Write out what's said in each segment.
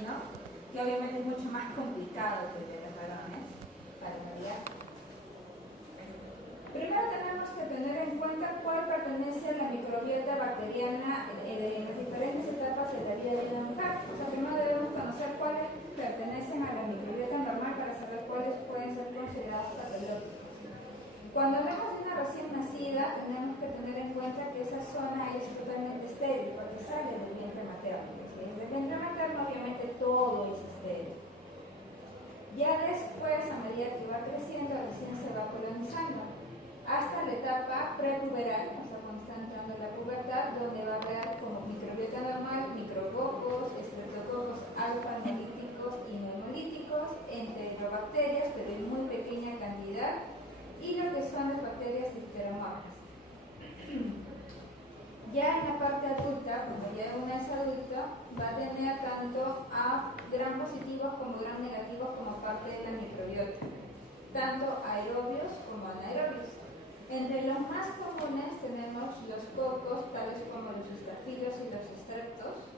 femenino, que obviamente es mucho más complicado que el de los varones para variar. Primero tenemos que tener en cuenta cuál pertenece a la microbiota bacteriana en las diferentes etapas de la vida de una mujer. O sea, primero debemos conocer cuáles pertenecen a la microbiota normal para saber cuáles pueden ser considerados patológicos. Cuando hablamos de una recién nacida, tenemos que tener en cuenta que esa zona es totalmente estéril porque sale del vientre materno. ¿Sí? Del vientre materno obviamente todo es estéril. Ya después, a medida que va creciendo, recién se va colonizando hasta la etapa prepuberal, o sea, cuando está entrando la pubertad, donde va a haber como microbiota normal, micrococos, estreptococos alfa-neolíticos y neumolíticos, enterobacterias, pero en muy pequeña cantidad, y lo que son las bacterias difteromorfas. Ya en la parte adulta, cuando ya uno es adulto, va a tener tanto a gram positivos como gram negativos como parte de la microbiota, tanto aerobios como anaerobios. Entre los más comunes tenemos los cocos, tales como los estafilos y los estreptos.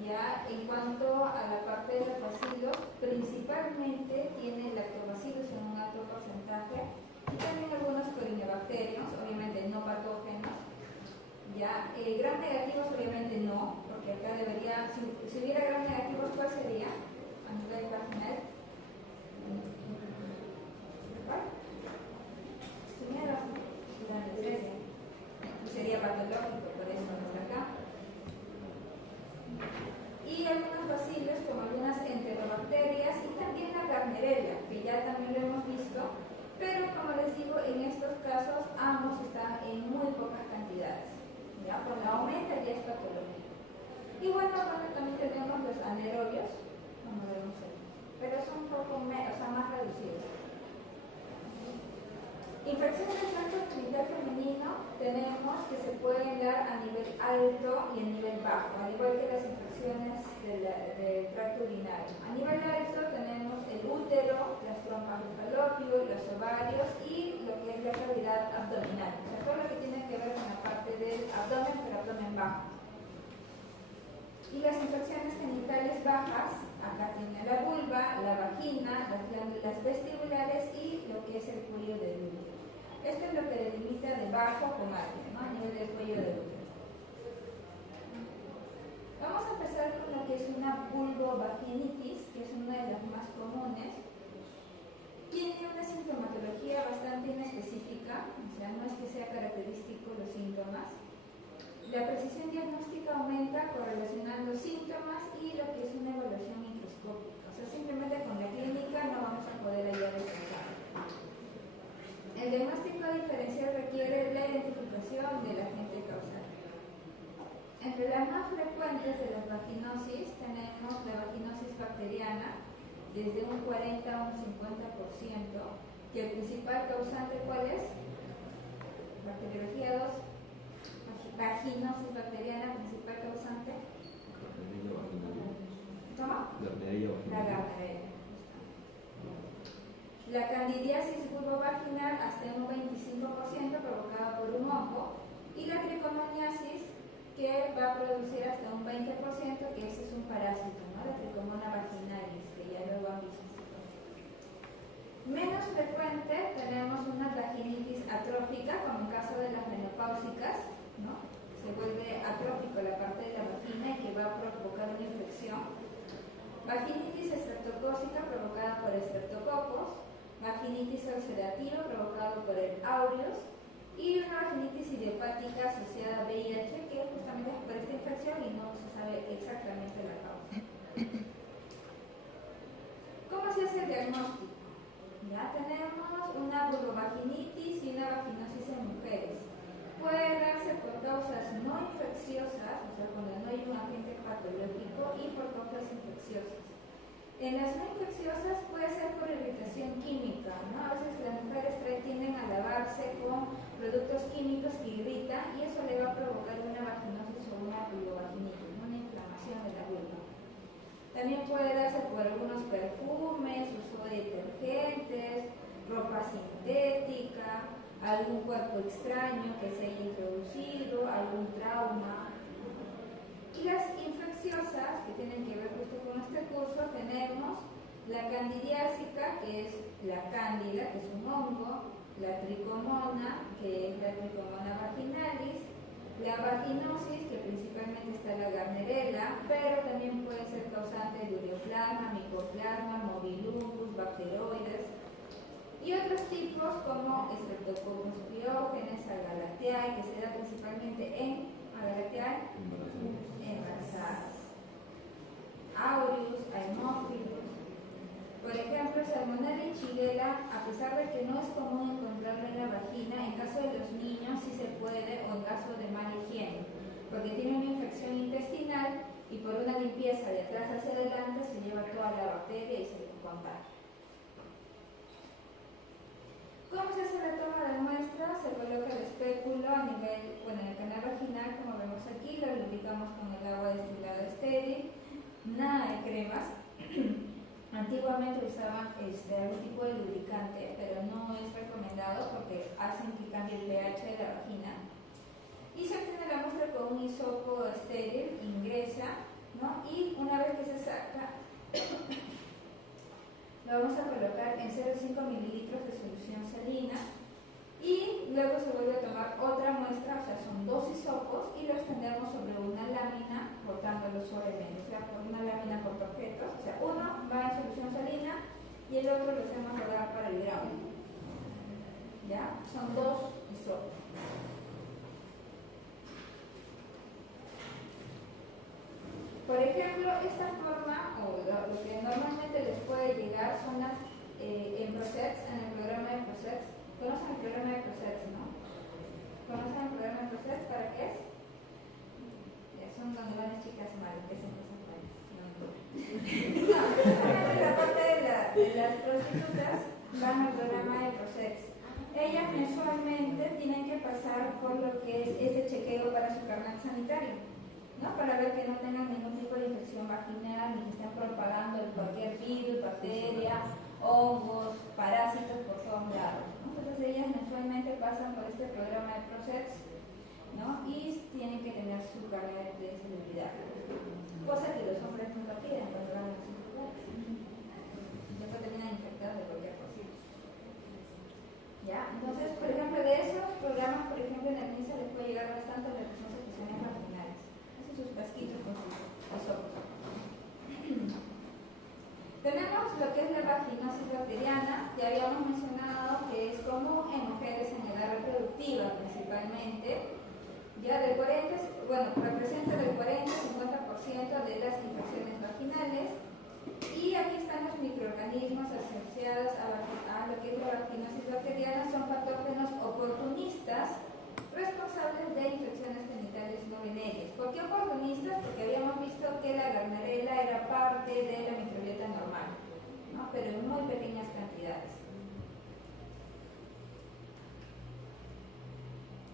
Ya en cuanto a la parte de los bacilos, principalmente tiene lactobacillus en un alto porcentaje y también algunos corinobacterios, obviamente no patógenos. Ya, gram negativos obviamente no, porque acá debería, si hubiera gram negativos, ¿cuál sería? A nivel vaginal. ¿Cuál? Sería patológico, por eso no está acá. Y algunos bacilos como algunas enterobacterias y también la Gardnerella, que ya también lo hemos visto, pero como les digo, en estos casos ambos están en muy pocas cantidades. Ya, con la aumenta ya es patológico. Y bueno, también tenemos los anaerobios, como vemos aquí, pero son un poco más reducidos. Infecciones del tracto genital femenino tenemos que se pueden dar a nivel alto y a nivel bajo, al igual que las infecciones del tracto urinario. A nivel alto tenemos el útero, las trompas de falopio, los ovarios y lo que es la cavidad abdominal. O sea, todo lo que tiene que ver con la parte del abdomen, pero abdomen bajo. Y las infecciones genitales bajas, acá tiene la vulva, la vagina, las glándulas vestibulares y lo que es el cuello del útero. Esto es lo que delimita de bajo con alto, ¿no? A nivel del cuello del útero. Vamos a empezar con lo que es una vulvovaginitis, que es una de las más comunes. Tiene una sintomatología bastante inespecífica, o sea, no es que sea característico los síntomas. La precisión diagnóstica aumenta correlacionando síntomas y lo que es una evaluación microscópica. O sea, simplemente con la clínica no vamos a poder hallar el caso. El diagnóstico diferencial requiere la identificación del agente causal. Entre las más frecuentes de las vaginosis tenemos la vaginosis bacteriana, desde un 40 a un 50%, que el principal causante, ¿cuál es? Bacteriología 2. Vaginosis bacteriana, principal causante. ¿Cómo? La Gardnerella. La candidiasis vulvovaginal hasta un 25% provocada por un hongo y la tricomoniasis que va a producir hasta un 20%, que ese es un parásito, ¿no? La tricomona vaginalis, que ya lo han visto. Menos frecuente tenemos una vaginitis atrófica, como en caso de las menopáusicas, ¿no? Se vuelve atrófico la parte de la vagina y que va a provocar una infección. Vaginitis estreptocócica provocada por estreptococos, vaginitis ulcerativa provocada por el aureus y una vaginitis idiopática asociada a VIH, que es justamente por esta infección y no se sabe exactamente la causa. ¿Cómo se hace el diagnóstico? Ya tenemos una vulvovaginitis y una vaginosis en mujeres. Puede darse por causas no infecciosas, o sea, cuando no hay un agente patológico, y por causas infecciosas. En las no infecciosas puede ser por irritación química, ¿no? A veces las mujeres tienden a lavarse con productos químicos que irritan y eso le va a provocar una vaginosis o una vulvovaginitis, una inflamación de la vulva. También puede darse por algunos perfumes, uso de detergentes, ropa sintética, algún cuerpo extraño que se haya introducido, algún trauma. Y las infecciones infecciosas que tienen que ver justo con este curso, tenemos la candidiásica, que es la cándida, que es un hongo, la tricomona, que es la tricomona vaginalis, la vaginosis, que principalmente está la Gardnerella, pero también puede ser causante de ureoplasma, micoplasma, mobilurus, bacteroides, y otros tipos como Streptococcus pyogenes, Agalactiae, que se da principalmente en Agalactiae embarazadas, Aureus, Haemophilus. Por ejemplo, Salmonella y Shigella, a pesar de que no es común encontrarla en la vagina, en caso de los niños sí se puede, o en caso de mala higiene, porque tiene una infección intestinal y por una limpieza de atrás hacia adelante se lleva toda la bacteria y se contagia. ¿Cómo se hace la toma de muestras? Se coloca el espéculo a nivel, en el canal vaginal, como vemos aquí, lo lubricamos con el agua destilada estéril, nada de cremas. Antiguamente usaban algún tipo de lubricante, pero no es recomendado porque hacen que cambie el pH de la vagina. Y se obtiene la muestra con un hisopo estéril, ingresa, ¿no? Y una vez que se saca, lo vamos a colocar en 0,5 mililitros de solución salina y luego se vuelve a tomar otra muestra, o sea, son 2 hisopos y lo extendemos sobre una lámina, cortándolo suavemente, o sea, por una lámina por objetos, o sea, uno va en solución salina y el otro lo hacemos rodar para el grano. ¿Ya? Son 2 hisopos. Por ejemplo, esta forma, o lo que normalmente les puede llegar son las en ProSets, en el programa de ProSets. ¿Conocen el programa de ProSets, no? ¿Conocen el programa de ProSets? ¿Para qué es? Ya son donde van las chicas malas, que hacen cosas malas. No, justamente la parte de las prostitutas van al programa de ProSets. Ellas mensualmente tienen que pasar por lo que es ese chequeo para su carnet sanitario, ¿no? Para ver que no tengan ningún tipo de infección vaginal ni que estén propagando cualquier virus, bacteria, hongos, parásitos por todos lados, ¿no? Entonces ellas mensualmente pasan por este programa de ProSets, ¿no? Y tienen que tener su carnet de salubridad, cosa que los hombres nunca piden cuando van a los hospitales. Siempre terminan infectados de cualquier cosa. ¿Ya? Entonces, por ejemplo, de esos programas, por ejemplo, en el MINSA les puede llegar bastante la que son secreciones vaginales. Esos sus casquitos con sus ojos. Tenemos lo que es la vaginosis bacteriana, ya habíamos mencionado que es común en mujeres en edad reproductiva principalmente, ya del 40, representa del 40-50% de las infecciones vaginales, y aquí están los microorganismos asociados a lo que es la vaginosis bacteriana, son patógenos oportunistas responsables de infecciones genitales no venéreas. ¿Por qué oportunistas? Porque habíamos visto que la Gardnerella era parte de la microbiota normal, ¿no? Pero en muy pequeñas cantidades.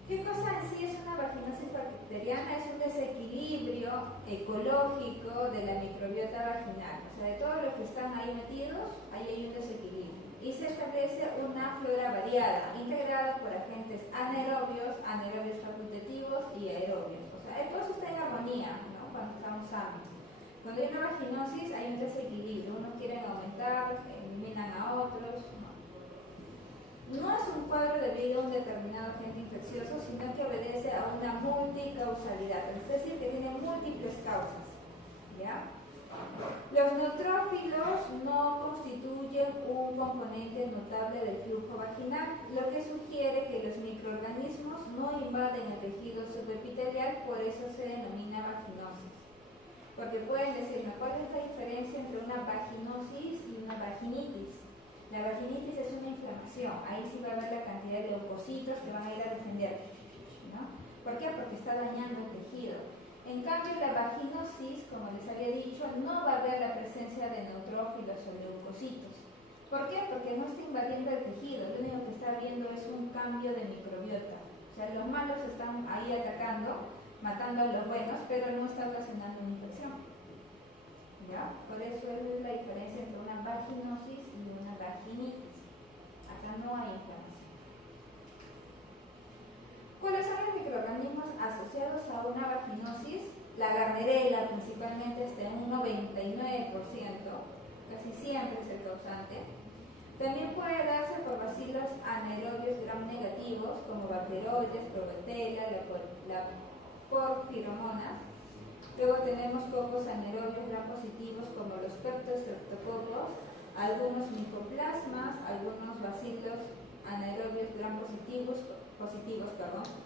¿Qué cosa en sí es una vaginosis bacteriana? Es un desequilibrio ecológico de la microbiota vaginal. O sea, de todo lo que están ahí metidos, ahí hay un desequilibrio. Y se establece una flora variada, integrada por agentes anaerobios, anaerobios facultativos y aerobios. O sea, todo eso está en armonía, ¿no? Cuando estamos sanos. Cuando hay una vaginosis hay un desequilibrio. Unos quieren aumentar, eliminan a otros. No es un cuadro debido a un determinado agente infeccioso, sino que obedece a una multicausalidad, es decir, que tiene múltiples causas. ¿Ya? Los neutrófilos no constituyen un componente notable del flujo vaginal, lo que sugiere que los microorganismos no invaden el tejido subepitelial, por eso se denomina vaginosis. Porque pueden decirme, ¿cuál es la diferencia entre una vaginosis y una vaginitis? La vaginitis es una inflamación, ahí sí va a haber la cantidad de leucocitos que van a ir a defender, ¿no? ¿Por qué? Porque está dañando el tejido. En cambio, la vaginosis, como les había dicho, no va a haber la presencia de neutrófilos o leucocitos. ¿Por qué? Porque no está invadiendo el tejido, lo único que está viendo es un cambio de microbiota. O sea, los malos están ahí atacando, matando a los buenos, pero no está ocasionando una infección. ¿Ya? Por eso es la diferencia entre una vaginosis y una vaginitis. Acá no hay inflamación. ¿Cuáles son los microorganismos asociados a una vaginosis? la Gardnerella principalmente está en un 99%, casi siempre es el causante. También puede darse por bacilos anaerobios gram negativos como bacteroides, protella, la porfiromonas. Luego tenemos cocos anaerobios gram positivos como los peptostreptococos, algunos micoplasmas, algunos bacilos anaerobios gram positivos,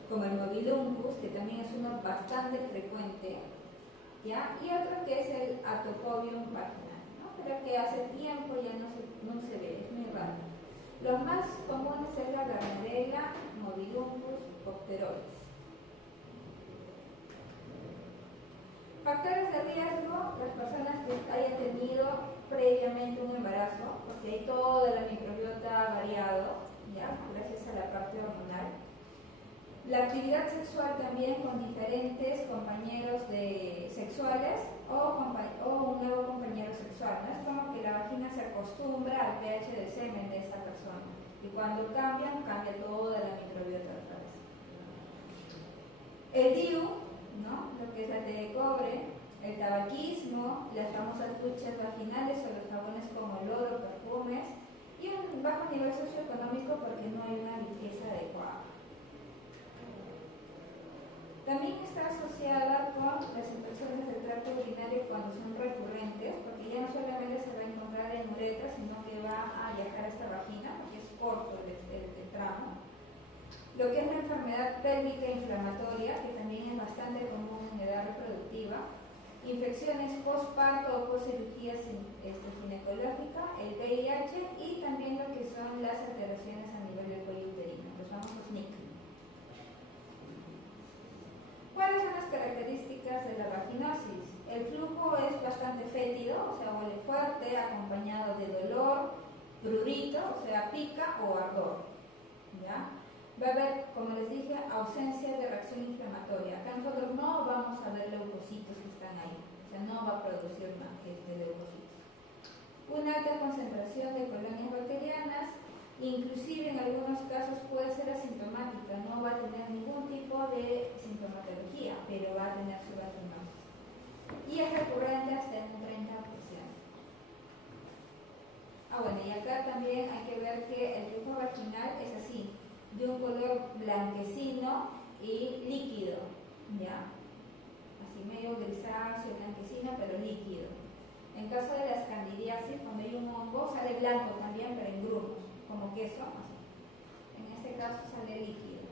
como el mobiluncus, que también es uno bastante frecuente, ¿ya? Y otro que es el atopobium vaginal, ¿no? Pero que hace tiempo ya no se ve, es muy raro. Los más comunes es la Gardnerella, mobiluncus, Bacteroides. Factores de riesgo: las personas que hayan tenido previamente un embarazo, porque ahí toda la microbiota ha variado, ¿ya? Gracias a la parte hormonal. La actividad sexual también con diferentes compañeros sexuales o un nuevo compañero sexual, ¿no? Es como que la vagina se acostumbra al pH del semen de esa persona y cuando cambian, cambia toda la microbiota otra vez. El DIU, ¿no? Lo que es el té de cobre, el tabaquismo, las famosas duchas vaginales o los jabones como el oro, perfumes y un bajo nivel socioeconómico porque no hay una limpieza adecuada. También está asociada con las infecciones del tracto urinario cuando son recurrentes, porque ya no solamente se va a encontrar en uretra, sino que va a viajar a esta vagina, porque es corto el tramo. Lo que es la enfermedad pélvica inflamatoria, que también es bastante común en edad reproductiva. Infecciones postparto o postcirugía ginecológica, el VIH y también lo que son las alteraciones a nivel del cuello uterino, los famosos NIC. ¿Cuáles son las características de la vaginosis? El flujo es bastante fétido, o sea, huele fuerte, acompañado de dolor, prurito, o sea, pica o ardor, ¿ya? Va a haber, como les dije, ausencia de reacción inflamatoria. Acá nosotros no vamos a ver leucocitos que están ahí, o sea, no va a producir leucocitos. Una alta concentración de colonias bacterianas, inclusive en algunos casos puede ser asintomática, no va a tener ningún tipo de sintomatología, pero va a tener su vaginosis. Y es recurrente hasta en un 30%. Bueno, y acá también hay que ver que el flujo vaginal es así, de un color blanquecino y líquido, ¿ya? Así medio grisáceo, blanquecino, pero líquido. En caso de las candidiasis, cuando hay un hongo, sale blanco también, pero en grupos, como queso, así. En este caso sale líquido.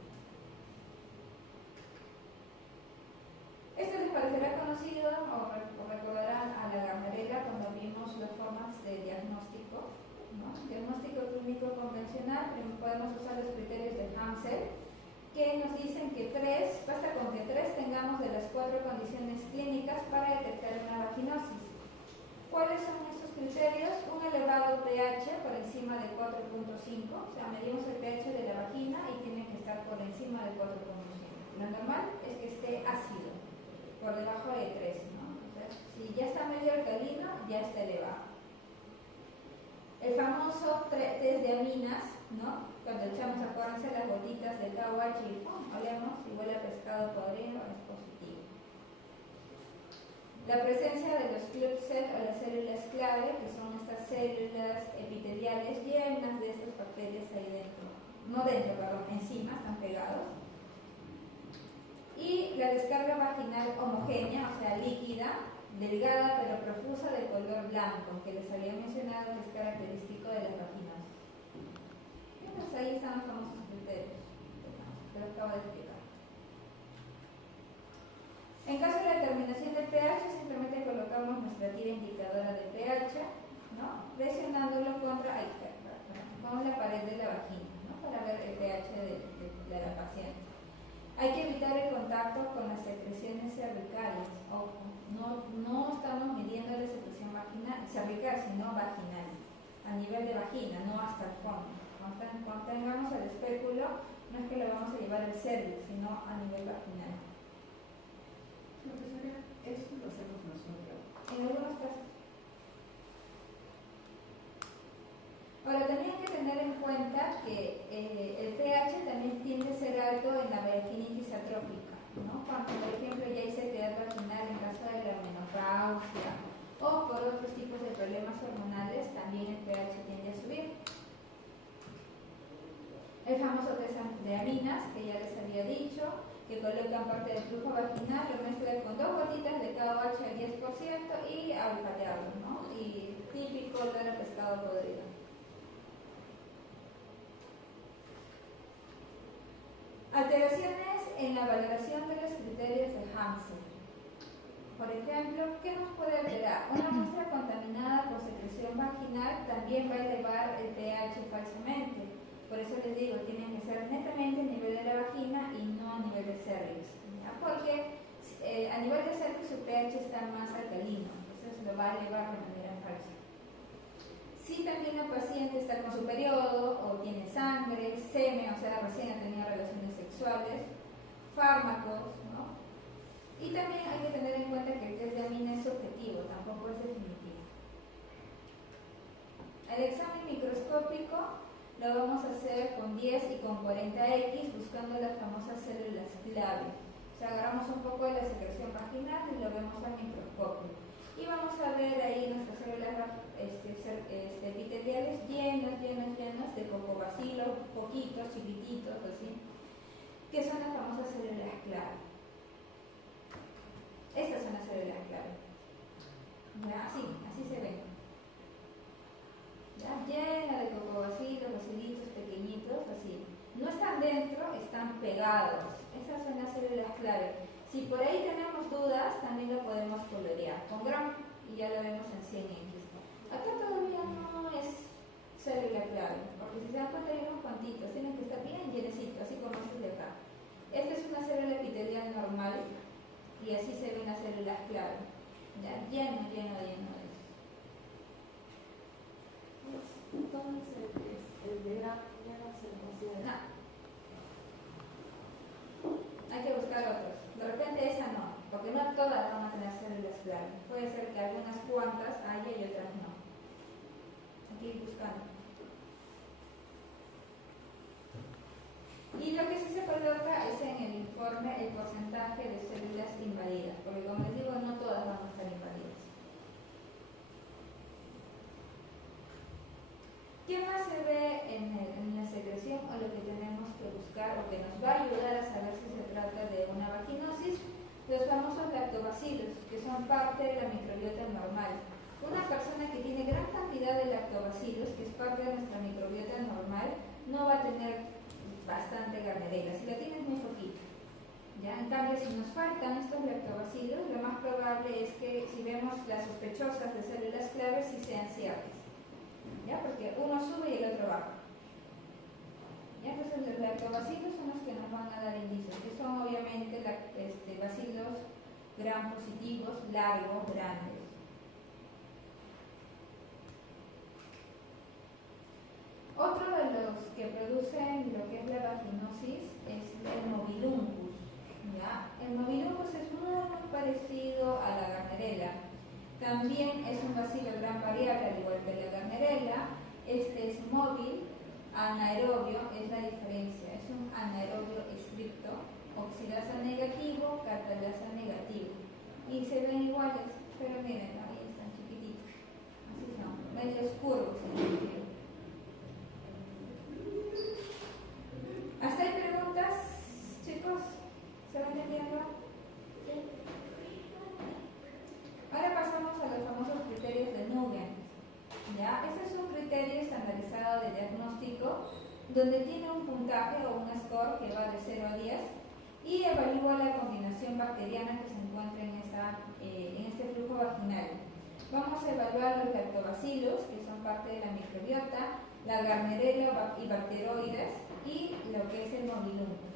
Esto les parecerá conocido o recordarán a la Gardnerella cuando vimos las formas de diagnóstico, ¿no? Diagnóstico clínico convencional, podemos usar los criterios de Hansel, que nos dicen que basta con que 3 tengamos de las 4 condiciones clínicas para detectar una vaginosis. ¿Cuáles son esos criterios? Un elevado pH por encima de 4.5, o sea, medimos el pH de la vagina y tiene que estar por encima de 4.5. Lo normal es que esté ácido, por debajo de 3, ¿no? O sea, si ya está medio alcalino, ya está elevado. El famoso test de aminas, ¿no? Cuando echamos, acuérdense, las gotitas de KOH y olemos, si huele a pescado podrido, es positivo. La presencia de los club cell o las células clave, que son estas células epiteliales llenas de estas bacterias ahí dentro, encima, están pegados. Y la descarga vaginal homogénea, o sea, líquida, delgada pero profusa de color blanco, que les había mencionado que es característico de las vaginosis. Entonces ahí están los famosos criterios que lo acabo de explicar. En caso de la determinación del pH, simplemente colocamos nuestra tira indicadora de pH, ¿no? Presionándolo con la pared de la vagina, ¿no? Para ver el pH de la paciente. Hay que evitar el contacto con las secreciones cervicales. Ojo, no estamos midiendo la secreción cervical, sino vaginal, a nivel de vagina, no hasta el fondo. Cuando tengamos el espéculo, no es que lo vamos a llevar al cervix, sino a nivel vaginal. Profesora, ¿eso lo hacemos nosotros? En algunos casos. Ahora, también hay que tener en cuenta que el pH también tiende a ser alto en la vaginitis atrófica, ¿no? Cuando, por ejemplo, ya hay sequedad vaginal en famoso test de aminas, que ya les había dicho, que colocan parte del flujo vaginal, lo mezclan con 2 gotitas de KOH al 10% y a olfatearlo, ¿no? Y típico olor a pescado podrido. Alteraciones en la valoración de los criterios de Hamsen. Por ejemplo, ¿qué nos puede alterar? Una muestra contaminada por secreción vaginal también va a elevar el pH falsamente. Por eso les digo, tienen que ser netamente a nivel de la vagina y no a nivel de cervix, ¿ya? Porque a nivel de cervix su pH está más alcalino, entonces lo va a elevar de manera falsa. Si también la paciente está con su periodo o tiene sangre, semen, o sea, recién ha tenido relaciones sexuales, fármacos, ¿no? Y también hay que tener en cuenta que el test de amina es subjetivo, tampoco es definitivo. El examen microscópico lo vamos a hacer con 10 y con 40X buscando las famosas células clave. O sea, agarramos un poco de la secreción vaginal y lo vemos al microscopio. Y vamos a ver ahí nuestras células epiteliales llenas de cocobacilos, poquitos, chiquititos, así, que son las famosas células clave. Estas son las células clave. ¿Ya? Así se ven. ¿Ya? Llena de cocobacilos, bacilitos pequeñitos, así. No están dentro, están pegados. Esas son las células clave. Si por ahí tenemos dudas, también lo podemos colorear con gramo y ya lo vemos en 100X. Acá todavía no es célula clave, porque si se dan cuenta hay unos cuantitos, tienen que estar bien llenecitos, así como estos de acá. Esta es una célula epitelial normal y así se ven las células clave. ¿Ya? Lleno de eso. Entonces, el de gramo ya no se considera. No. Hay que buscar otros. De repente esa no, porque no todas van a tener células clave. Puede ser que algunas cuantas haya y otras no. Hay que ir buscando. Y lo que sí se coloca es en el informe el porcentaje de células invadidas, porque como les digo, no todas van a estar invadidas. ¿Qué más se ve en la secreción o lo que tenemos que buscar o que nos va a ayudar a saber si se trata de una vaginosis? Los famosos lactobacilos, que son parte de la microbiota normal. Una persona que tiene gran cantidad de lactobacilos, que es parte de nuestra microbiota normal, no va a tener bastante Gardnerella, si la tiene muy poquito. ¿Ya? En cambio, si nos faltan estos lactobacilos, lo más probable es que si vemos las sospechosas de células claves, sí sean ciertas. ¿Ya? Porque uno sube y el otro baja. ¿Ya? Entonces los lactobacilos son los que nos van a dar indicios, que son obviamente bacilos gram positivos, largos, grandes. Otro de los que producen lo que es la vaginosis es el mobiluncus. ¿Ya? El mobiluncus es muy parecido a la Gardnerella. También es un bacilo gran variable, al igual que la Gardnerella. Este es móvil, anaerobio, es la diferencia. Es un anaerobio estricto, oxidasa negativo, catalasa negativo. Y se ven iguales, pero miren, ahí están chiquititos. Así son, medios curvos. ¿Hasta ahí preguntas, chicos? ¿Se va entendiendo? Ahora pasamos a los famosos criterios de Nugent. ¿Ya? Este es un criterio estandarizado de diagnóstico donde tiene un puntaje o un score que va de 0 a 10 y evalúa la combinación bacteriana que se encuentra en este flujo vaginal. Vamos a evaluar los lactobacilos, que son parte de la microbiota, la Gardnerella y bacteroides y lo que es el mobiluncus.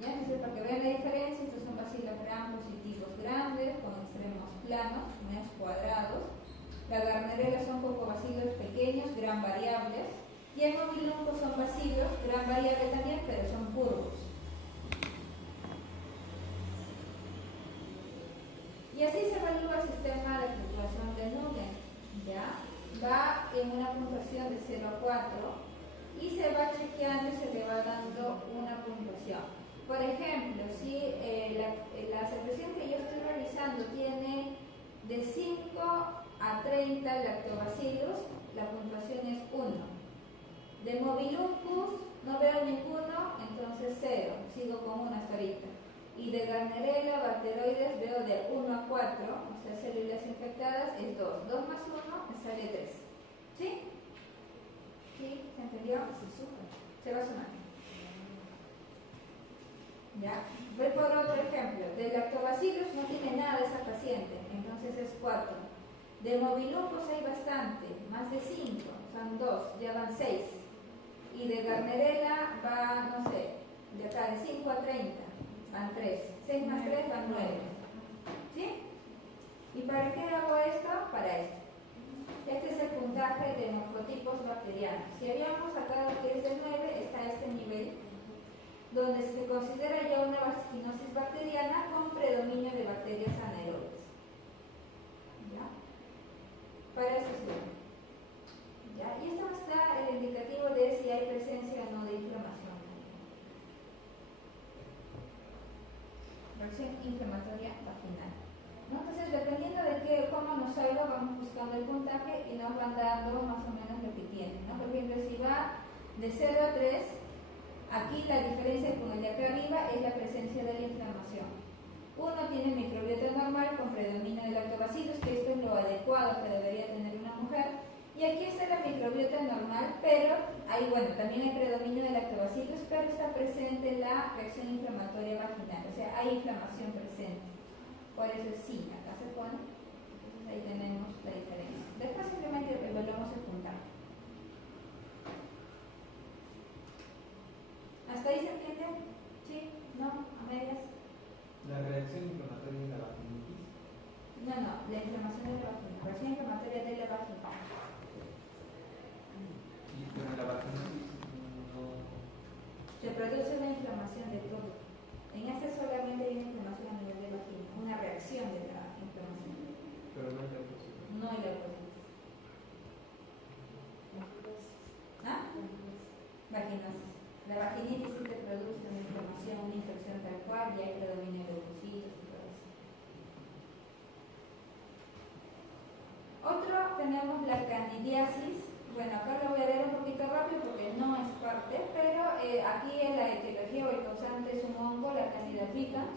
¿Ya? Entonces, para que vean la diferencia, estos son bacilos gram positivos grandes, con extremos planos, medios cuadrados. La Gardnerella son cocobacilos pequeños, gran variables. Y el mobiluncus son bacilos, gran variable también, pero son curvos. Y así se evalúa el sistema de puntuación de Nugent. ¿Ya? Va en una puntuación de 0 a 4 y se va chequeando y se le va dando una puntuación. Por ejemplo, si la secreción que yo estoy realizando tiene de 5 a 30 lactobacilos, la puntuación es 1. De Mobiluncus no veo ninguno, entonces 0, sigo con 1 hasta ahorita. Y de Gardnerella, bacteroides, veo de 1 a 4, o sea, células infectadas es 2. 2 más 1 me sale 3. ¿Sí? ¿Sí? ¿Se entendió? Se va sumando. ¿Ya? Voy por otro ejemplo. De Lactobacillus no tiene nada de esa paciente, entonces es 4. De Mobiluncus hay bastante, más de 5, son 2, ya van 6. Y de Gardnerella va, no sé, de acá de 5 a 30, van 3. 6 más 3 van 9. ¿Sí? ¿Y para qué hago esto? Para esto. Este es el puntaje de morfotipos bacterianos. Si habíamos sacado que es de 9, está a este nivel, donde se considera ya una vaginosis bacteriana con predominio de bacterias anaerobias. ¿Ya? Para eso sirve. ¿Ya? Y esto nos da el indicativo de si hay presencia o no de inflamación. Reacción inflamatoria vaginal. ¿No? Entonces, dependiendo de cómo nos salga, vamos buscando el puntaje y nos van dando más o menos lo que tiene, ¿no? Por ejemplo, si va de 0 a 3, aquí la diferencia con el de acá arriba es la presencia de la inflamación. Uno tiene microbiota normal con predominio de lactobacillus, que esto es lo adecuado que debería tener una mujer. Y aquí está la microbiota normal, pero ahí, bueno, también hay predominio de lactobacillus, pero está presente la reacción inflamatoria vaginal, o sea, hay inflamación presente. Por eso sí, acá se pone, entonces ahí tenemos la diferencia. Después simplemente evaluamos el puntaje. ¿Hasta ahí se entiende? ¿Sí? ¿No? ¿A medias? La reacción inflamatoria de la vaginitis. No, la inflamación de la vagina. La reacción inflamatoria de la vagina. Y pero la vaginitis no. Se produce una inflamación de todo. En este solamente hay una inflamación a nivel de vagina, una reacción de la inflamación. Pero no hay leucocitos. No hay leucocitos. ¿Ah? Vaginosis. La vaginitis sí te produce una inflamación, una infección tal cual, y hay predominio de leucocitos y todo eso. Otro, tenemos la candidiasis. Bueno, acá lo voy a leer un poquito rápido porque no es parte, pero aquí en la etiología o el causante es un hongo, la Candida albicans.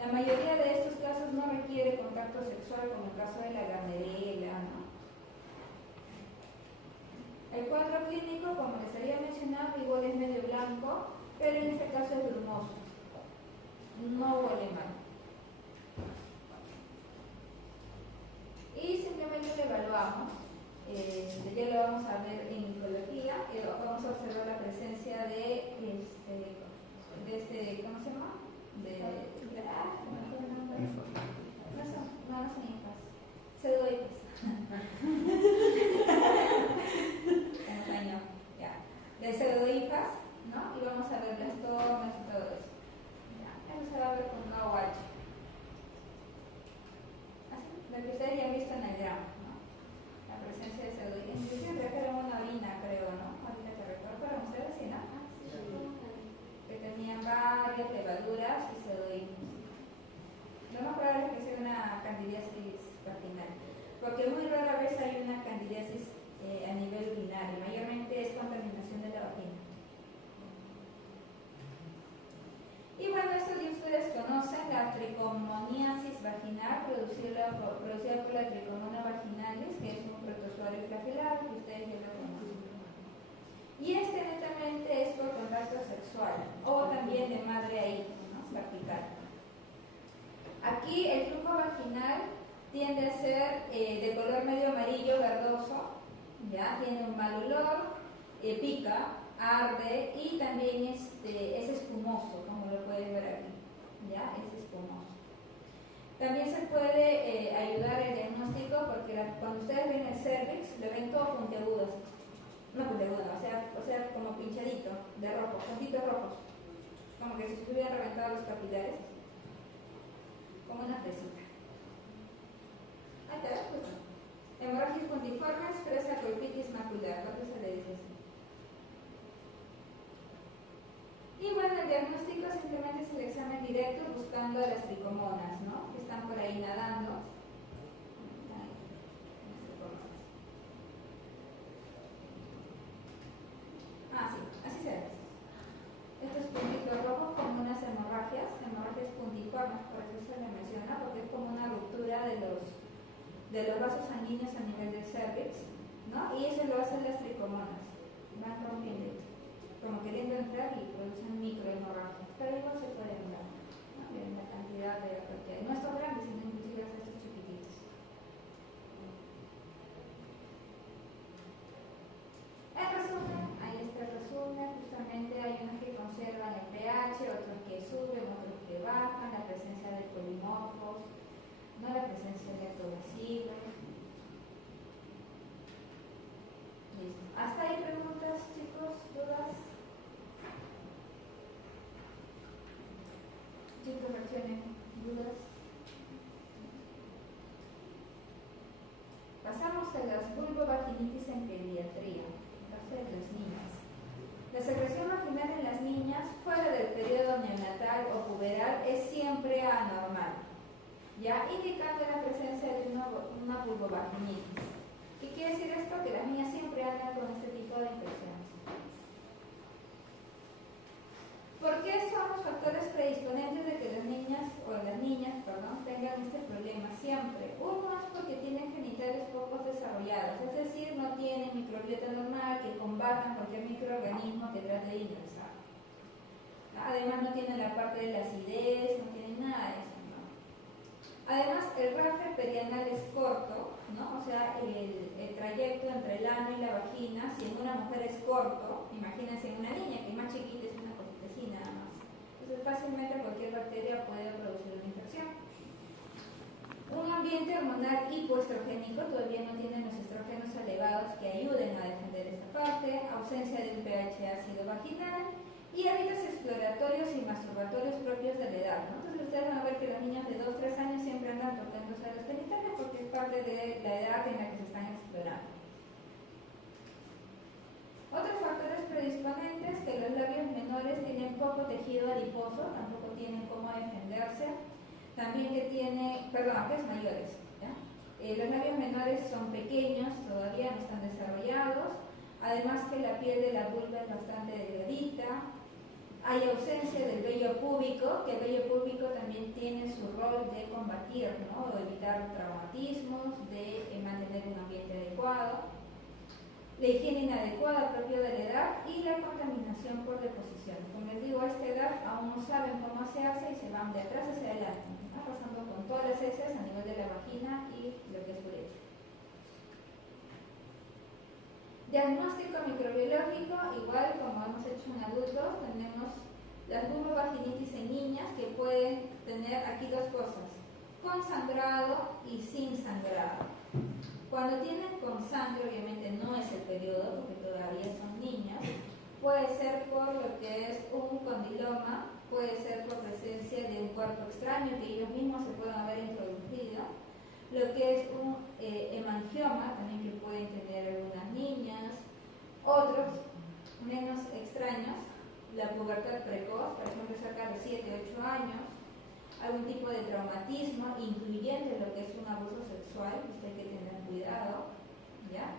La mayoría de estos casos no requiere contacto sexual, como el caso de la Gardnerella, ¿no? El cuadro clínico, como les había mencionado, igual es medio blanco, pero en este caso es brumoso. No huele mal. Y simplemente lo evaluamos. Ya lo vamos a ver en micología. Vamos a observar la presencia de ¿cómo se llama? No son hifas. Pseudohifas. De pseudohifas, ¿no? Y vamos a ver las tomas y todo eso. Eso se va a ver con una OH. Así, lo que ustedes ya han visto en el gramo, ¿no? La presencia de pseudohifas. Inclusive trajeron una orina, creo, ¿no? Ahorita te recuerdo para mostrar así, ¿no? Que tenían varias levaduras y pseudohifas. Lo más probable es que sea una candidiasis vaginal, porque muy rara vez hay una candidiasis a nivel urinario, mayormente es contaminación de la vagina. Y bueno, esto ya ustedes conocen, la tricomoniasis vaginal, producida por la tricomona vaginalis, que es un protozoario flagelado, que ustedes ya lo conocen. Y este netamente es por contacto sexual, o también de madre a hijo, ¿no? Vertical. Aquí el flujo vaginal tiende a ser de color medio amarillo verdoso, ya tiene un mal olor, pica, arde y también es espumoso, como lo pueden ver aquí, ya es espumoso. También se puede ayudar el diagnóstico porque cuando ustedes ven el cervix lo ven todo puntiagudo, no puntiagudo, o sea como pinchadito de rojo, puntitos rojos, como que si se hubieran reventado los capilares, como una fresita. Ahí te das cuenta. Hemorragias puntiformes, fresa colpitis macular, ¿cuánto se le dice así? Y bueno, el diagnóstico simplemente es el examen directo buscando a las tricomonas, ¿no? Que están por ahí nadando. de los vasos sanguíneos a nivel del cervix, ¿no? Y eso lo hacen las tricomonas, van rompiendo, como queriendo entrar y producen microhemorragias, pero igual se pueden dar, ¿no? Miren la cantidad de que hay, no estos grandes, sino inclusive estos chiquititos. En resumen, ahí está el resumen, justamente hay unos que conservan el pH, otros que suben, otros que bajan, la presencia de polimorfos, no la presencia de lactobacilos. Listo. ¿Hasta ahí preguntas, chicos? ¿Dudas? Chicos, reaccionen. ¿Dudas? Pasamos a las vulvovaginitis en pediatría, en caso de las niñas. La secreción vaginal en las niñas fuera del periodo neonatal o puberal es siempre anormal, ya indicando la presencia de una vulvovaginitis. ¿Qué quiere decir esto? Que las niñas siempre andan con este tipo de infecciones. ¿Por qué son los factores predisponentes de que las niñas tengan este problema siempre? Uno es porque tienen genitales poco desarrollados, es decir, no tienen microbiota normal que combatan cualquier microorganismo que trate de ingresar. Además no tienen la parte de la acidez, no tienen nada de eso, ¿no? Además el rafe perianal es corto, ¿no? O sea, el trayecto entre el ano y la vagina, si en una mujer es corto, imagínense en una niña que es más chiquita, es una cosita así nada más. Entonces fácilmente cualquier bacteria puede producir una infección. Un ambiente hormonal hipoestrogénico, todavía no tienen los estrógenos elevados que ayuden a defender esta parte, ausencia de un pH ácido vaginal y hábitos exploratorios y masturbatorios propios de la edad, ¿no? Entonces ustedes van a ver que los niños de 2-3 años siempre andan tocándose los genitales porque es parte de la edad en la que se están explorando. Otros factores predisponentes, que los labios menores tienen poco tejido adiposo, tampoco tienen cómo defenderse. También que tiene, labios mayores, ¿ya? Los labios menores son pequeños, todavía no están desarrollados. Además que la piel de la vulva es bastante delgadita. Hay ausencia del vello púbico, que el vello púbico también tiene su rol de combatir, ¿no? O evitar traumatismos, de mantener un ambiente adecuado. La higiene inadecuada propia de la edad y la contaminación por deposición. Como les digo, a esta edad aún no saben cómo se hace y se van de atrás hacia adelante, ¿no? Pasando con todas las heces a nivel de la vagina y lo que es uretra. Diagnóstico microbiológico, igual como hemos hecho en adultos, tenemos las vulvovaginitis en niñas que pueden tener aquí dos cosas, con sangrado y sin sangrado. Cuando tienen con sangre, obviamente no es el periodo, porque todavía son niñas, puede ser por lo que es un condiloma, puede ser por presencia de un cuerpo extraño que ellos mismos se pueden haber introducido, lo que es un hemangioma, también que pueden tener algunas niñas, otros menos extraños, la pubertad precoz, por ejemplo cerca de 7-8 años, algún tipo de traumatismo, incluyendo lo que es un abuso sexual, que hay que tener cuidado, ¿ya?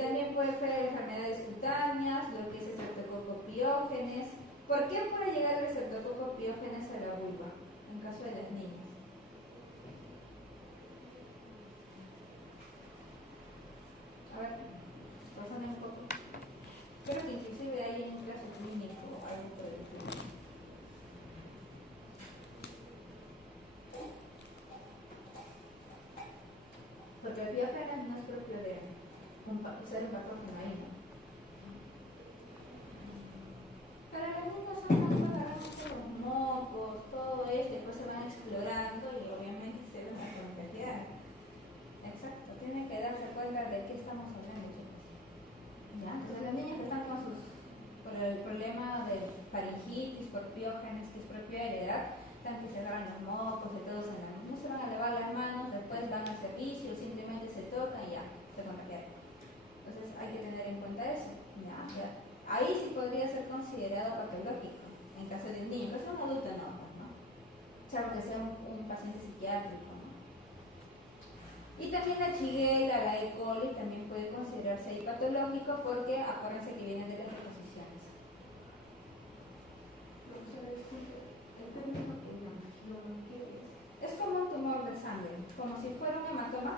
También puede ser enfermedades cutáneas, lo que es estreptococopiógenes. ¿Por qué puede llegar el estreptococopiógenes a la vulva, en caso de las niñas? A ver, pásame un poco. Creo que inclusive hay en un caso clínico algo por el estilo. Porque el piógenes no es propio de ser un patógeno ahí, ¿no? Para las niñas son los mocos, todo eso, después se van explorando y obviamente se ven a contagiar. Exacto, tienen que darse cuenta de qué estamos hablando, chicos. ¿Ya? Entonces las niñas que están por el problema de faringitis, por piógenes, que es propia de la edad, están que se lavan los mocos, de todos no se van a lavar las manos, después van al servicio, simplemente se tocan y ya, se contagian. Entonces hay que tener en cuenta eso. ¿Ya? Ahí sí podría ser considerado patológico, en caso de un niño, pero es un adulto no. O sea, que sea un paciente psiquiátrico, ¿no? Y también la Shigella, la E. coli también puede considerarse ahí patológico porque acuérdense que vienen de las deposiciones. Es como un tumor de sangre, como si fuera un hematoma,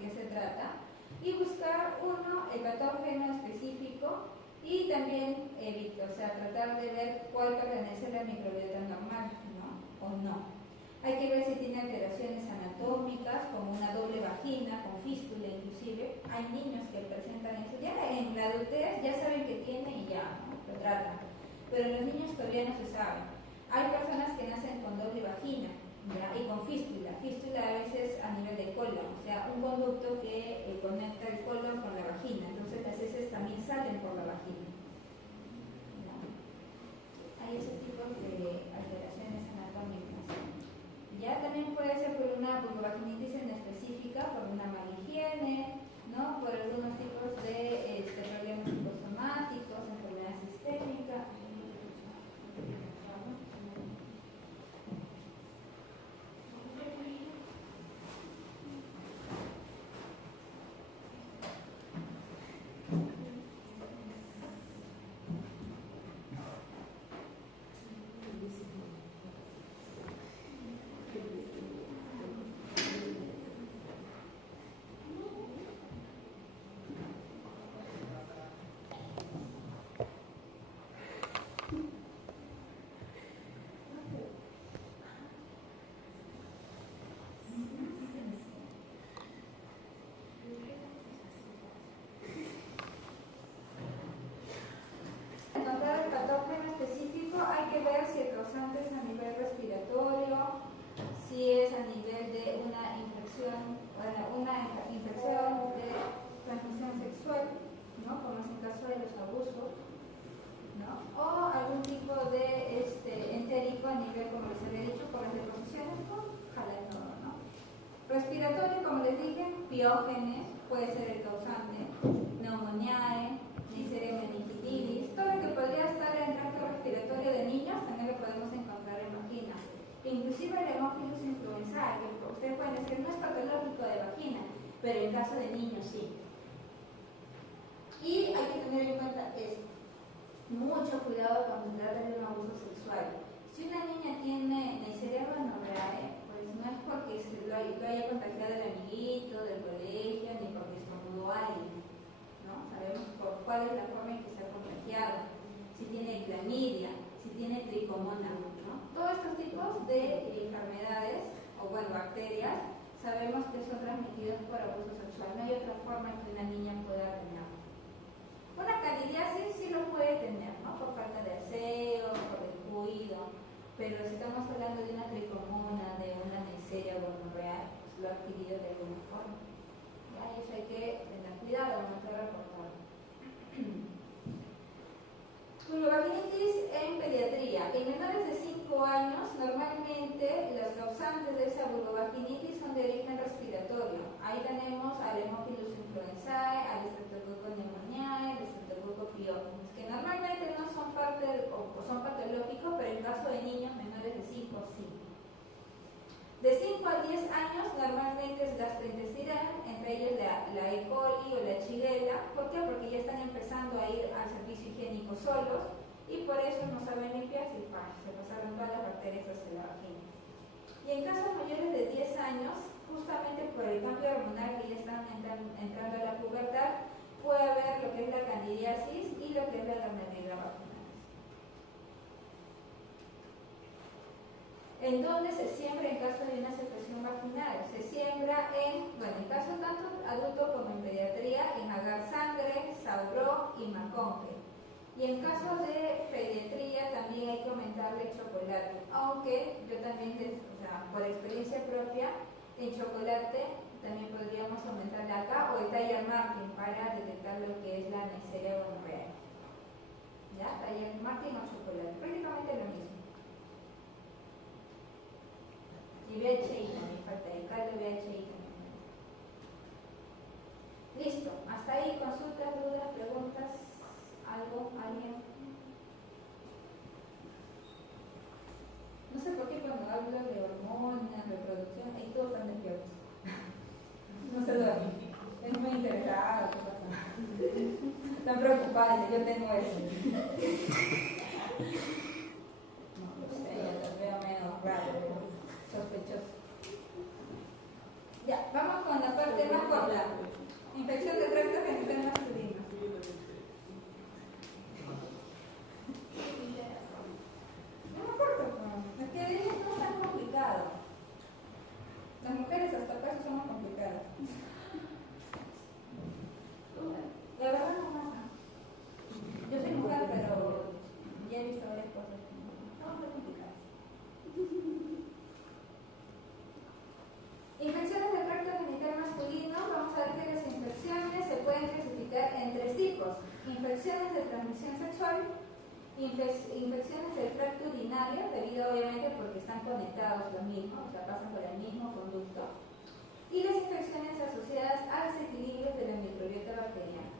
de qué se trata, y buscar el patógeno específico y también tratar de ver cuál pertenece a la microbiota normal, ¿no? O no. Hay que ver si tiene alteraciones anatómicas, como una doble vagina, con fístula inclusive. Hay niños que presentan eso. Ya en la adultez ya saben que tiene y ya, ¿no? Lo tratan. Pero en los niños todavía no se sabe. Hay personas que nacen con doble vagina, ¿ya? Y con fístula. Fístula a veces a nivel de colon, o sea, un conducto que conecta el colon con la vagina. Entonces las heces también salen por la vagina. ¿Ya? Hay ese tipo de alteraciones anatómicas. Ya también puede ser por una vulvovaginitis en específica, por una mala higiene, ¿no? Por algunos tipos de problemas psicosomáticos, enfermedad sistémica. Hay que ver si el causante es a nivel respiratorio, si es a nivel de una infección de transmisión sexual, ¿no? Como es el caso de los abusos, ¿no? O algún tipo de entérico a nivel, como les había dicho, por las deposiciones con jalanodo, ¿no? Respiratorio, como les dije, piógenes, puede ser el causante, pneumoniae, Neisseria meningitidis, todo lo que podría estar en el tracto respiratorio de niños también lo podemos encontrar en vagina. Inclusive el Haemophilus influenzae, que ustedes pueden decir no es patológico de vagina, pero en caso de niños sí. Y hay que tener en cuenta esto, mucho cuidado cuando se trata de un abuso sexual. Si una niña tiene Neisseria gonorrhoeae, pues no es porque lo haya contagiado el amiguito del colegio, ni porque estornudó a alguien. ¿No? Sabemos por cuál es la forma en que se ha contagiado, si tiene clamidia, si tiene tricomona, ¿no? Todos estos tipos de enfermedades o bacterias sabemos que son transmitidos por abuso sexual. No hay otra forma en que una niña pueda tener. Una candidiasis sí lo puede tener, ¿no? Por falta de aseo, por descuido, pero si estamos hablando de una tricomona, de una Neisseria gonorrhoeae, pues lo ha adquirido de alguna forma. ¿Ya? Y eso hay que tener cuidado, no hay que reportar. Vulvovaginitis en pediatría. En menores de 5 años, normalmente los causantes de esa vulvovaginitis son de origen respiratorio. Ahí tenemos al Haemophilus influenzae, al Streptococcus pneumoniae, al Streptococcus pyogenes, que normalmente no son son patológicos, pero en caso de niños menores de 5 sí. De 5 a 10 años normalmente es gastrointestinal, entre ellos la E. coli o la Shigella. ¿Por qué? Porque ya están empezando a ir al servicio higiénico solos y por eso no saben limpiarse y se pasaron todas las bacterias hacia la vagina. Y en casos mayores de 10 años, justamente por el cambio hormonal que ya están entrando a la pubertad, puede haber lo que es la candidiasis y lo que es la Gardnerella vaginal. ¿En dónde se siembra en caso de una secreción vaginal? Se siembra en caso tanto adulto como en pediatría, en agar sangre, sauró y maconque. Y en caso de pediatría también hay que aumentarle chocolate, aunque yo también, por experiencia propia, en chocolate también podríamos aumentarle acá o el Thayer Martin para detectar lo que es la Neisseria gonorrhoeae. ¿Ya? Thayer Martin o chocolate, prácticamente lo mismo. Y VHI también falta, el caldo VHI también. Listo, hasta ahí, consultas, dudas, preguntas, algo, alguien. No sé por qué cuando hablo de hormonas, reproducción, ahí todos están despiertos. No se duermen. Es muy interesado, ¿qué pasa? Están preocupados, yo tengo eso. No lo sé, ya los veo menos raro, sospechoso. Ya. vamos con la parte más corta. Infección de tracto genital masculino. No me acuerdo, es que ellos no es tan complicado. Las mujeres hasta acá somos complicadas. La verdad no pasa. Yo soy mujer, pero ya he visto varias cosas. No, muy complicadas. Infecciones del tracto genital masculino, vamos a ver que las infecciones se pueden clasificar en tres tipos. Infecciones de transmisión sexual, infecciones del tracto urinario, debido obviamente porque están conectados los mismos, o sea, pasan por el mismo conducto, y las infecciones asociadas a desequilibrios de la microbiota bacteriana.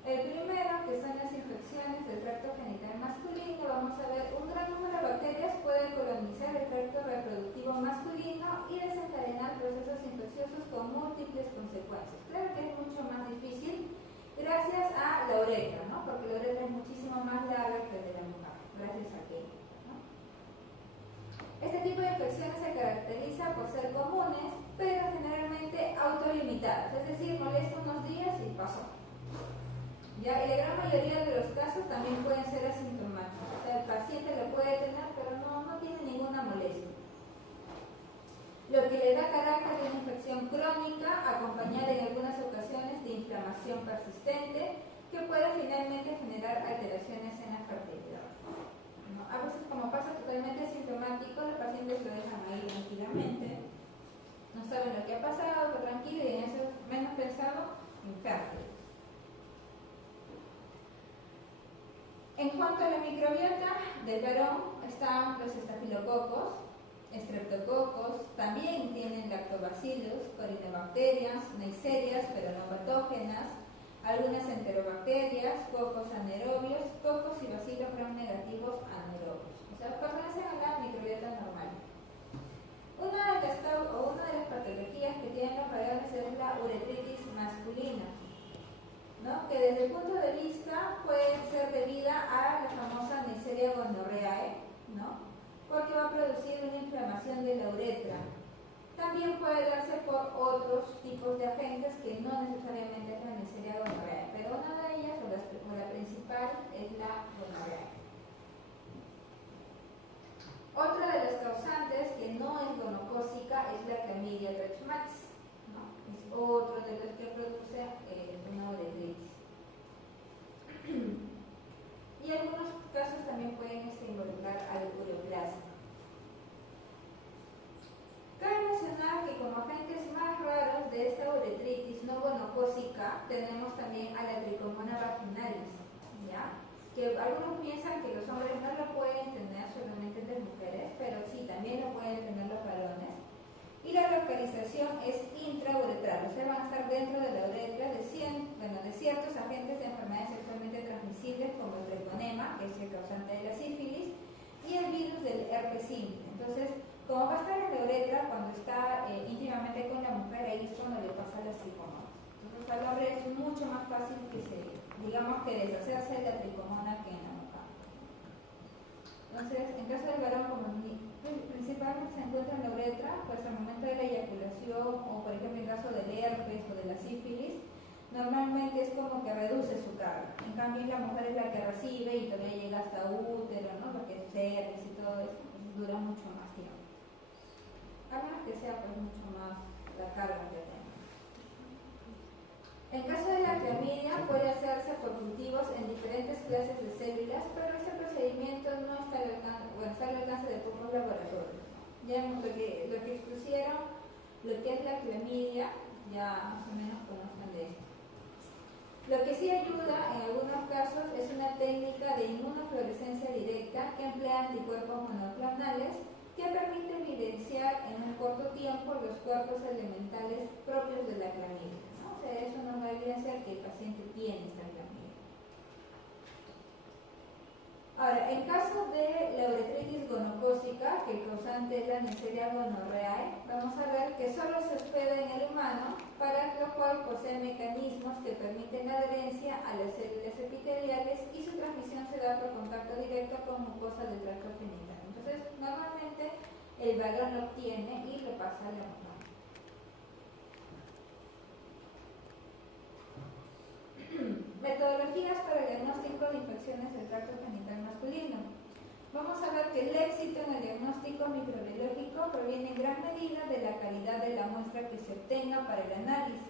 El primero, que son las infecciones del tracto genital masculino, vamos a ver un gran número de bacterias pueden colonizar el tracto reproductivo masculino y desencadenar procesos infecciosos con múltiples consecuencias. Claro que es mucho más difícil gracias a la uretra, ¿no? Porque la uretra es muchísimo más larga que la de la mujer, gracias a que, ¿no? Este tipo de infecciones se caracteriza por ser comunes, pero generalmente autolimitadas, es decir, molesta unos días y pasó. ¿Ya? Y la gran mayoría de los casos también pueden ser asintomáticos. O sea, el paciente lo puede tener, pero no tiene ninguna molestia. Lo que le da carácter de una infección crónica, acompañada en algunas ocasiones de inflamación persistente, que puede finalmente generar alteraciones en la fertilidad. ¿No? A veces, como pasa totalmente asintomático, los pacientes lo dejan ahí tranquilamente, no saben lo que ha pasado, pero tranquilo, y en eso menos pensado, infértil. En cuanto a la microbiota del varón, están los estafilococos, estreptococos, también tienen lactobacillus, corinobacterias, neiserias, pero no patógenas, algunas enterobacterias, cocos anaerobios, cocos y bacilos gram negativos anaerobios. O sea, pertenecen a la microbiota normal. Una de las patologías que tienen los varones es la uretritis masculina, ¿no? Que desde el punto de vista puede ser debida a la famosa Neisseria gonorrhoeae, ¿no? Porque va a producir una inflamación de la uretra. También puede darse por otros tipos de agentes que no necesariamente es la Neisseria gonorrhoeae, pero una de ellas, o la principal, es la gonorrea. Otra de las causantes que no es gonocócica es la Chlamydia trachomatis, ¿no? Es otro de los que produce una uretritis. Y algunos casos también pueden involucrar al ureoplasma. Cabe mencionar que como agentes más raros de esta uretritis no gonocócica tenemos también a la Trichomona vaginalis, ¿ya? Que algunos piensan que los hombres no lo pueden tener, solamente las mujeres, pero sí, también lo pueden tener los varones. Y la localización es intrauretral, o sea, van a estar dentro de la uretra de ciertos agentes de enfermedades sexualmente transmisibles como el treponema, que es el causante de la sífilis, y el virus del herpes simple. Entonces, como va a estar en la uretra, cuando está íntimamente con la mujer, ahí es cuando le pasa las tricomonas. Entonces, al hombre es mucho más fácil que deshacerse de la tricomona que en la mujer. Entonces, en caso del varón, como principalmente se encuentra en la uretra, pues al momento de la eyaculación, o por ejemplo en caso del herpes o de la sífilis, normalmente es como que reduce su carga. En cambio, la mujer es la que recibe y todavía llega hasta útero, ¿no? Porque es cervix y todo eso, pues dura mucho más tiempo. A menos que sea pues mucho más la carga que tenga. En caso de la clamidia, puede hacerse por cultivos en diferentes clases de células, pero ese procedimiento no está al alcance de pocos laboratorios. Ya lo que expusieron, lo que es la clamidia, ya más o menos conocen de esto. Lo que sí ayuda en algunos casos es una técnica de inmunofluorescencia directa que emplea anticuerpos monoclonales que permite evidenciar en un corto tiempo los cuerpos elementales propios de la clamidia. O sea, eso nos va a evidenciar que el paciente tiene esta clamidia. Ahora, en caso de la uretritis gonocócica, que el causante es la Neisseria gonorrhoeae, vamos a ver que solo se hospeda en el humano, para lo cual posee mecanismos que permiten la adherencia a las células epiteliales y su transmisión se da por contacto directo con mucosa del tracto genital. Entonces, normalmente el varón lo obtiene y lo pasa a la mujer. Metodologías para el diagnóstico de infecciones del tracto genital masculino. Vamos a ver que el éxito en el diagnóstico microbiológico proviene en gran medida de la calidad de la muestra que se obtenga para el análisis.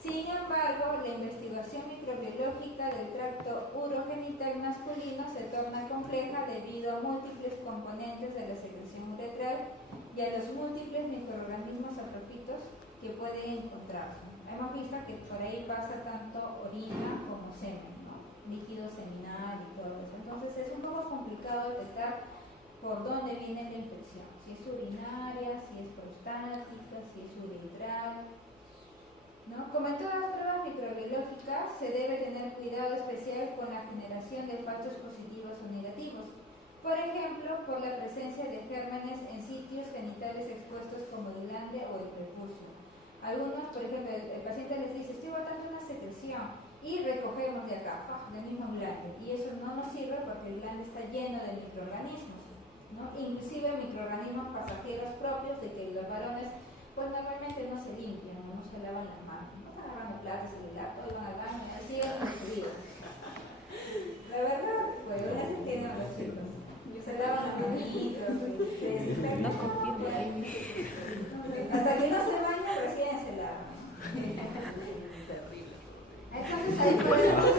Sin embargo, la investigación microbiológica del tracto urogenital masculino se torna compleja debido a múltiples componentes de la secreción uretral y a los múltiples microorganismos saprofitos que pueden encontrarse. Hemos visto que por ahí pasa tanto orina como semen, ¿no? Líquido seminal y todo eso. Entonces es un poco complicado detectar por dónde viene la infección, si es urinaria, si es prostática, si es uretral, ¿no? Como en todas las pruebas microbiológicas, se debe tener cuidado especial con la generación de falsos positivos o negativos. Por ejemplo, por la presencia de gérmenes en sitios genitales expuestos como el glande o el prepucio. Algunos, por ejemplo, el paciente les dice, estoy botando una secreción y recogemos de acá, del mismo glande, y eso no nos sirve porque el glande está lleno de microorganismos, ¿no? Inclusive microorganismos pasajeros propios de que los varones pues normalmente no se limpian, no se lavan las manos, no se lavan los platos, el celular, todo van al baño, así es su vida. La verdad, pues a veces tienen los chicos, se lavan las manitos, no confío ahí. Hasta que no se baña, recién se lava. Entonces ahí podemos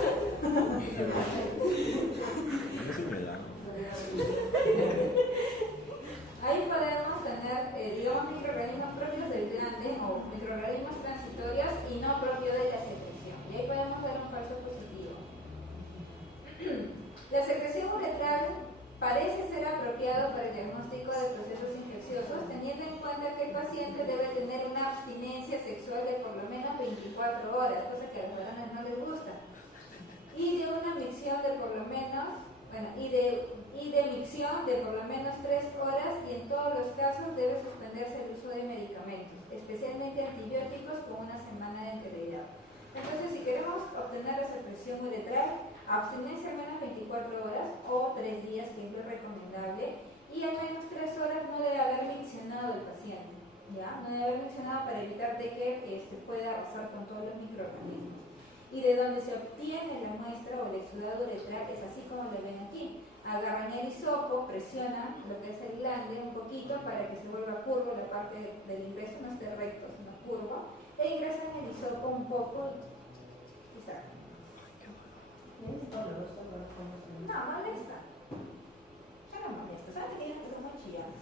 tener digamos, microorganismos propios del glande o microorganismos transitorios y no propios de la secreción. Y ahí podemos ver un falso positivo. La secreción uretral parece ser apropiado para el diagnóstico de procesos infecciosos, teniendo en cuenta que el paciente debe tener una abstinencia sexual de por lo menos 24 horas, cosa que a los varones no les gusta, y de una micción de por lo menos, y de micción de por lo menos 3 horas, y en todos los casos debe suspenderse el uso de medicamentos, especialmente antibióticos, con una semana de anterioridad. Entonces, si queremos obtener la secreción uretral, abstinencia al menos 24 horas o 3 días, que es lo recomendable, y al menos 3 horas no debe haber miccionado el paciente, ¿ya? No debe haber miccionado para evitar de que pueda arrasar con todos los microorganismos. Y de donde se obtiene la muestra o el exudado uretral es así como lo ven aquí. Agarran el hisopo, presionan lo que es el glande un poquito para que se vuelva curvo, la parte del ingreso no esté recto, sino curvo, e ingresan el hisopo un poco y sacan. No, molesta. Ya no molesta, ¿sabes que tienen que ser muy chilladas?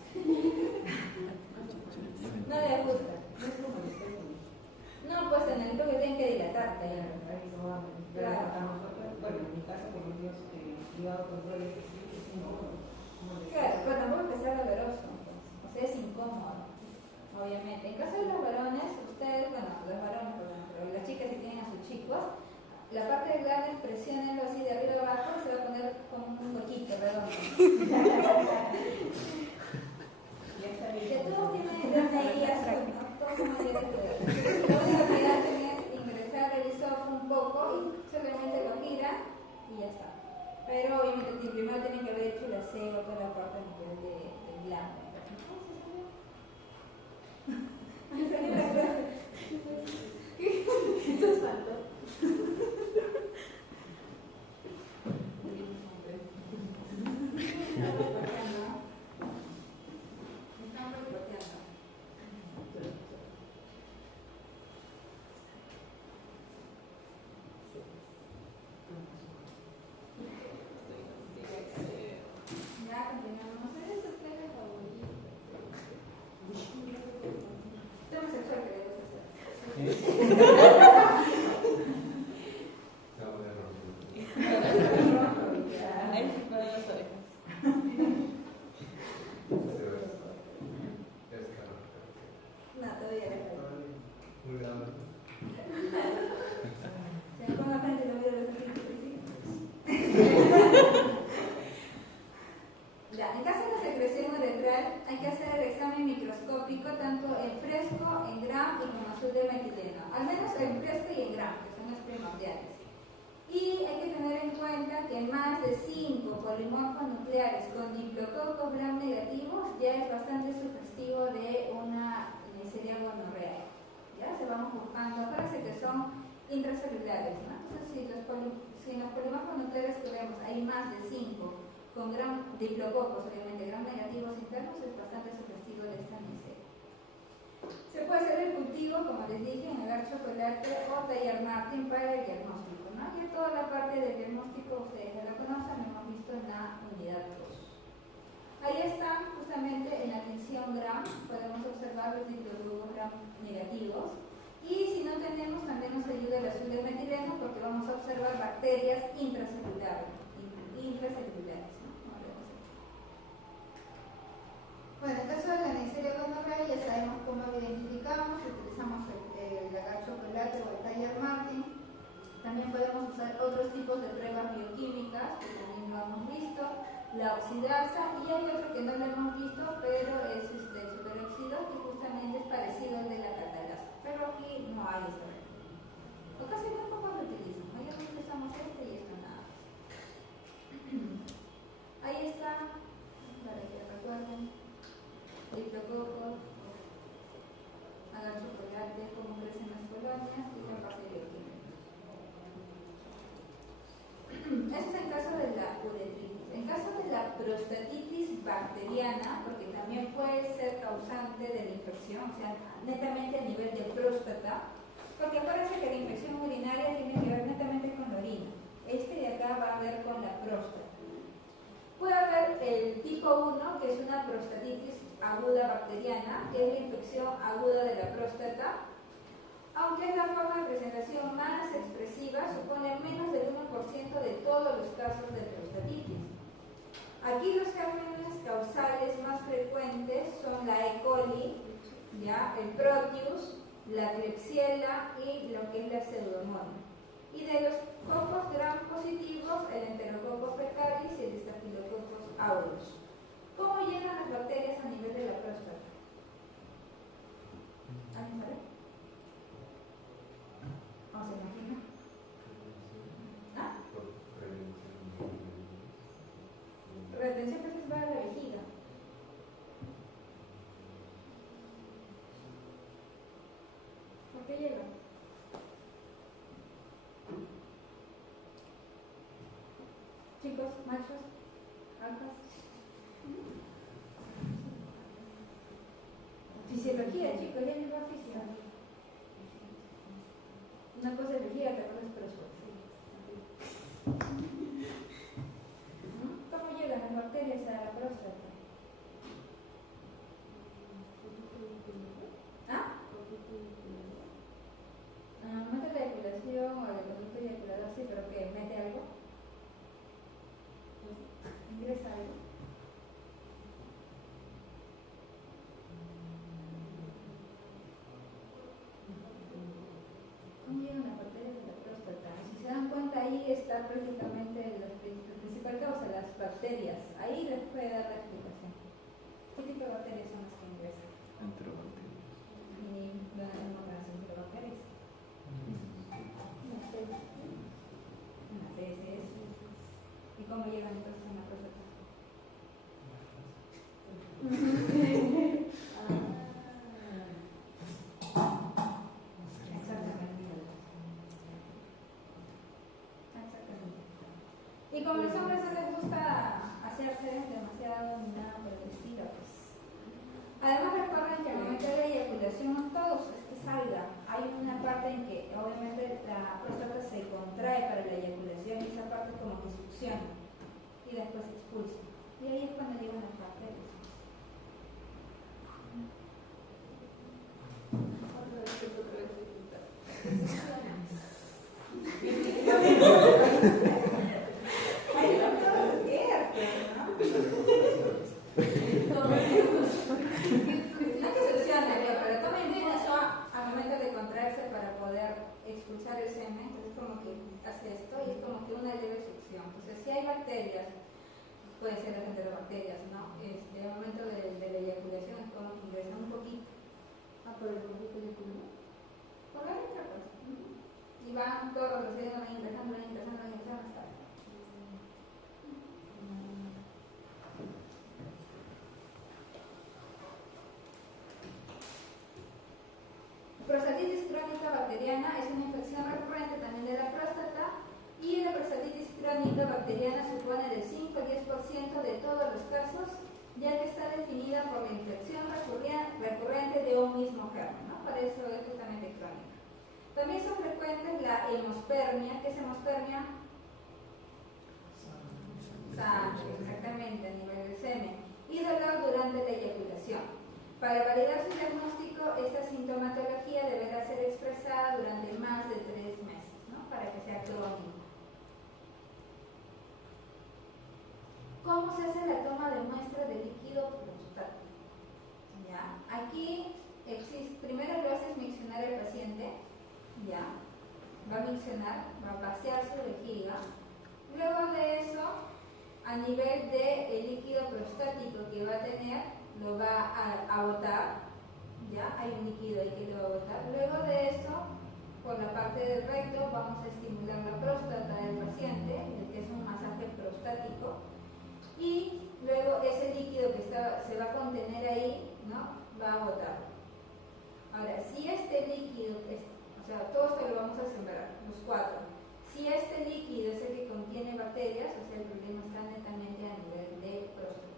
No le gusta. No, pues en el que tienen que dilatar. Claro. Bueno, en mi caso, por ejemplo, privado control claro, pero tampoco que sea doloroso, pues. O sea, es incómodo, obviamente. En caso de los varones, ustedes, bueno, los varones, pero las chicas que tienen a sus chicos, la parte del glande presionenlo así de arriba abajo y se va a poner como un huequito redondo. Que todos tienen DNI azul, ¿no? Todos tienen DNI. Lo único que hacen es ingresar el hisopo un poco y solamente lo giran y ya está. Pero obviamente primero tienen que haber hecho el aseo, toda la parte a nivel del glande. Esto es falto. polimorfos nucleares con diplococos gram negativos ya es bastante sugestivo de una Neisseria gonorrea. Ya se vamos buscando, acuérdense que son intracelulares, ¿no? Entonces, si en los polimorfos nucleares que vemos hay más de 5 con gram diplococos, obviamente gram negativos internos, es bastante sugestivo de esta Neisseria. Se puede hacer el cultivo, como les dije, en agar chocolate o tallar Martin para el diagnóstico, ¿no? Y toda la parte del diagnóstico ustedes ya la conocen, lo hemos visto en la unidad 2. Ahí están justamente en la tensión gram, podemos observar los diplococos gram negativos. Y si no tenemos, también nos ayuda el azul de metileno porque vamos a observar bacterias intracelulares, ¿no? Bueno, en el caso de la Neisseria gonorrea ya sabemos cómo lo identificamos, utilizamos el agar chocolate o el tallar Martin. También podemos usar otros tipos de pruebas bioquímicas, que también lo hemos visto, la oxidasa, y hay otro que no lo hemos visto, pero es el superóxido, que justamente es parecido al de la catalasa. Pero aquí no hay eso. O casi muy poco lo utilizan. Mayormente usamos este y esto nada más. Ahí está, para que recuerden, diplococos, agar chocolate, cómo crecen las colonias y la parte bioquímica. Eso es en caso de la uretritis. En caso de la prostatitis bacteriana, porque también puede ser causante de la infección, o sea, netamente a nivel de próstata, porque acuérdense que la infección urinaria tiene que ver netamente con la orina. Este de acá va a ver con la próstata. Puede haber el tipo 1, que es una prostatitis aguda bacteriana, que es la infección aguda de la próstata, aunque es la forma de presentación más expresiva, supone menos del 1% de todos los casos de prostatitis. Aquí los gérmenes causales más frecuentes son la E. coli, ¿ya? El Proteus, la Klebsiella y lo que es la Pseudomonas. Y de los cocos gram positivos, el Enterococcus fecalis y el Staphylococcus aureus. ¿Cómo llegan las bacterias a nivel de la próstata? ¿Alguien sabe? ¿O se imagina? ¿Ah? Retención que se va a la vejiga. ¿Por qué llega? Chicos, machos, alfas. Fisiología, chicos, ya llegó a física. Una cosa es vejiga, otra cosa es presupuesto. ¿Cómo llegan las bacterias a la próstata? ¿Ah? Mete la eyaculación o el conducto eyaculador, sí, pero ¿qué? ¿Mete algo? ¿Ingresa algo? ¿Cómo llegan las bacterias a la próstata? Si se dan cuenta, ahí está prácticamente la principal causa, las bacterias. Ahí les puede dar la explicación. ¿Qué tipo de bacterias son las que ingresan? Enterobacterias. Y la enterobacterias. Las heces. ¿Y cómo llegan entonces a la próstata? Y como a los hombres no les gusta hacerse demasiado ni nada por el estilo, pues. Además recuerden que al momento de la eyaculación no todos es que salga. Hay una parte en que obviamente la próstata se contrae para la eyaculación y esa parte como que succiona y después se expulsa. Y ahí es cuando llegan las bacterias. Ay, no todo quieras, ¿no? No que succione, pero tomen eso al momento de contraerse para poder expulsar el semen. Entonces como que hace esto y es como que una leve succión. Entonces si hay bacterias, puede ser las enterobacterias, ¿no? Al momento de la eyaculación es como que ingresa un poquito. Por el poquito de culo. Por la letra, pues. Y van todos los dedos ingresando hasta. bacteriana supone del 5 al 10% de todos los casos, ya que está definida por la infección recurrente de un mismo germen, ¿no? Por eso es justamente crónica. También son frecuentes la hemospermia. ¿Qué es hemospermia? Sangre, exactamente, a nivel del semen. Y dolor durante la eyaculación. Para validar su diagnóstico, esta sintomatología deberá ser expresada durante más de 3 meses, ¿no? Para que sea crónica. ¿Cómo se hace la toma de muestra de líquido prostático? ¿Ya? Aquí existe, primero lo haces miccionar al paciente, ¿ya? Va a miccionar, va a vaciar su vejiga. Luego de eso, a nivel del líquido prostático que va a tener, lo va a botar, ¿ya? Hay un líquido ahí que lo va a botar. Luego de eso, por la parte del recto, vamos a estimular la próstata del paciente, que es un masaje prostático. Y luego ese líquido que se va a contener ahí, ¿no? Va a botar. Ahora, si este líquido, o sea, todo esto lo vamos a sembrar, los 4. Si este líquido es el que contiene bacterias, o sea, el problema está netamente a nivel de próstata.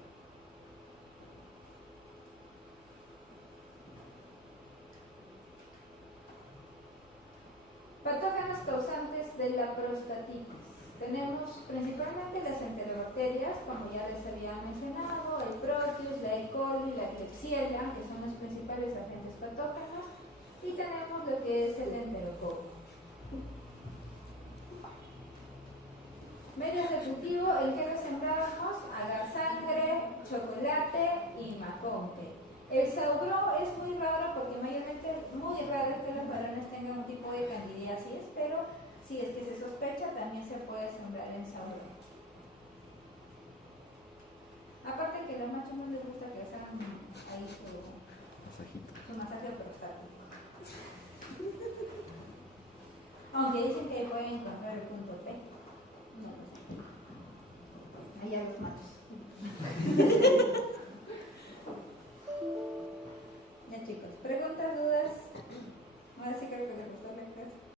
Patógenos causantes de la prostatitis. Tenemos principalmente las enterobacterias, como ya les había mencionado, el Proteus, la E. coli, la Klebsiella, que son los principales agentes patógenos, y tenemos lo que es el enterococo. Medio ejecutivo, el que sembrábamos, agar sangre, chocolate y maconte. El saugró es muy raro porque mayormente muy raro es que los varones tengan un tipo de candidiasis, pero si es que se sospecha también se puede sembrar en saugró. Aparte que a los machos no les gusta que hagan ahí su masaje prostático. Aunque dicen que pueden encontrar el punto P. No lo sé. Allá los machos. Ya chicos, preguntas, dudas. Ahora sí creo que les gustó la clase.